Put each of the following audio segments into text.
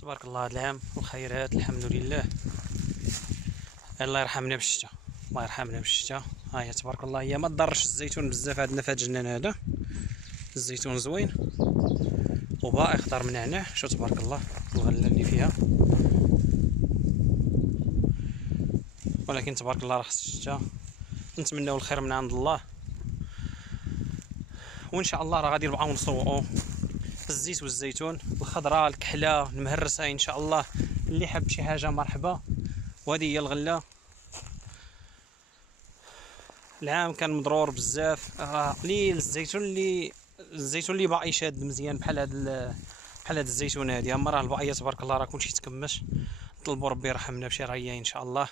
تبارك الله هذا العام والخيرات الحمد لله. الله يرحمنا بالشتاء، الله يرحمنا بالشتاء. ها هي تبارك الله، هي ما ضرش الزيتون بزاف عندنا في هذا الجنان هذا. الزيتون زوين وباقي خضر من هنا. شو تبارك الله الغله اللي فيها، ولكن تبارك الله راه خص الشتاء. نتمناو الخير من عند الله، وان شاء الله راه غادي نبقاو نسوقوا الزيت والزيتون، الخضراء الكحله المهرسه ان شاء الله. اللي حب شي حاجه مرحبا. وهذه هي الغله. العام كان مضرور بزاف، راه قليل الزيتون اللي باقي شاد مزيان بحال هاد الزيتون هادي. اما راه البقيه تبارك الله راه كلشي تكمش. نطلبوا ربي يرحمنا بشي رعيه ان شاء الله.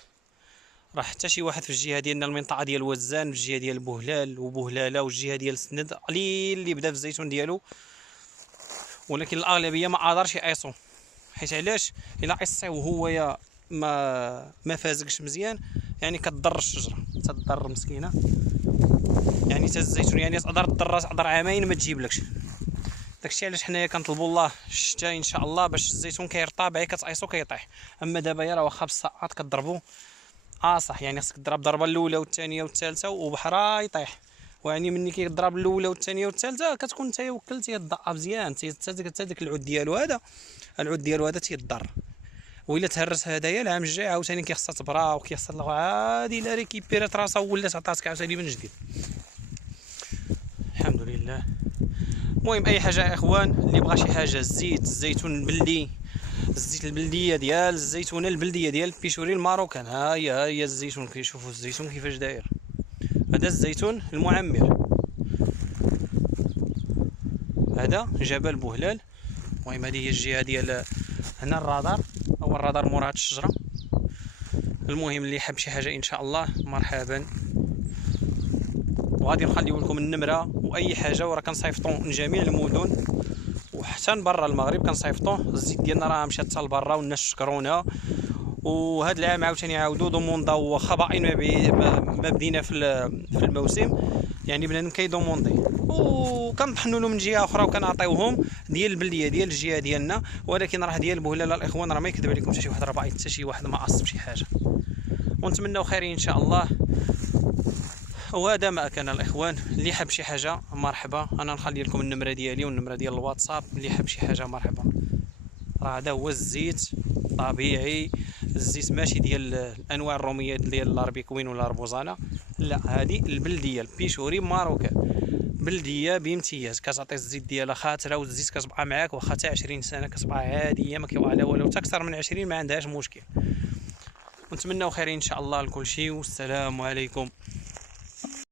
راه حتى شي واحد في الجهه ديالنا المنطقه ديال وزان، في الجهه ديال بوهلال وبوهلاله والجهه ديال سند، قليل اللي بدا في الزيتون ديالو. ولكن الاغلبيه ما قادرش يقيسو، حيت علاش؟ الا قيسيه وهو ما فازقش مزيان يعني كتضر الشجره، تضر مسكينه. يعني حتى الزيتون يعني تقدر تضر عامين ما تجيبلكش. داكشي علاش حنايا كنطلبوا الله الشتاء ان شاء الله باش الزيتون كيرطابع كتقيسو كيطيح. اما دابا راه واخا بالساعات كضربو صح، يعني خصك تضرب ضربه الاولى والثانيه والثالثه وبحرا يطيح. ويعني مني كيضرب الاولى والثانيه والثالثه كتكون انت وكلتي الضاء مزيان، حتى داك العود ديالو هذا تيضر. وإلا تهرس هدايا العام الجاي عاوتاني كيخصها تبرا وكيخصها الله عادي الا ريكيبيرات راسها ولات عطاتك عاوتاني من جديد. الحمد لله. المهم اي حاجه يا اخوان، اللي بغى شي حاجه الزيت الزيتون البلدي، الزيت البلديه ديال الزيتونه البلديه ديال بيشوري الماروكان. ها هي الزيتون. كيشوفوا الزيتون كيفاش داير. هذا الزيتون المعمر، هذا جبل بوهلال. المهم هذه هي الجهه ديال هنا الرادار، هو الرادار مور هاد الشجره. المهم اللي حاب شي حاجه ان شاء الله مرحبا. وغادي نخليو لكم النمره واي حاجه، وراه كنصيفطوا لجميع المدن وحتى برا المغرب كنصيفطوه. الزيت ديالنا راه مشى حتى لبرا والناس شكرونا. وهذا العام عاوتاني عاودوا دوموندا، واخا باقيين ما بدينا في الموسم، يعني بنادم كيدوموندي وكنطحنوا له من جهه اخرى وكنعطيوهم ديال البلديه ديال الجهه ديالنا. ولكن راه ديال بوهلاله الاخوان راه ما يكذب عليكم حتى شي واحد، راه باقي حتى شي واحد ما قص بشي حاجه. ونتمناو خير ان شاء الله. وهذا ما كان الاخوان. اللي حاب شي حاجه مرحبا. انا نخلي لكم النمره ديالي والنمره ديال الواتساب. اللي حاب شي حاجه مرحبا. راه هذا هو الزيت طبيعي. الزيت ماشي ديال الانواع الروميه ديال الاربيكوين ولا الربوزانه، لا هذه البلديه البيشوري ماروكان، بلديه بامتياز. كتعطي الزيت ديالها خاتره، والزيت كتبقى معاك واخا حتى 20 سنه كتبقى عاديه، ما كيوقع لها والو. حتى اكثر من 20 ما عندهاش مشكل. ونتمناو خير ان شاء الله لكل شيء، والسلام عليكم.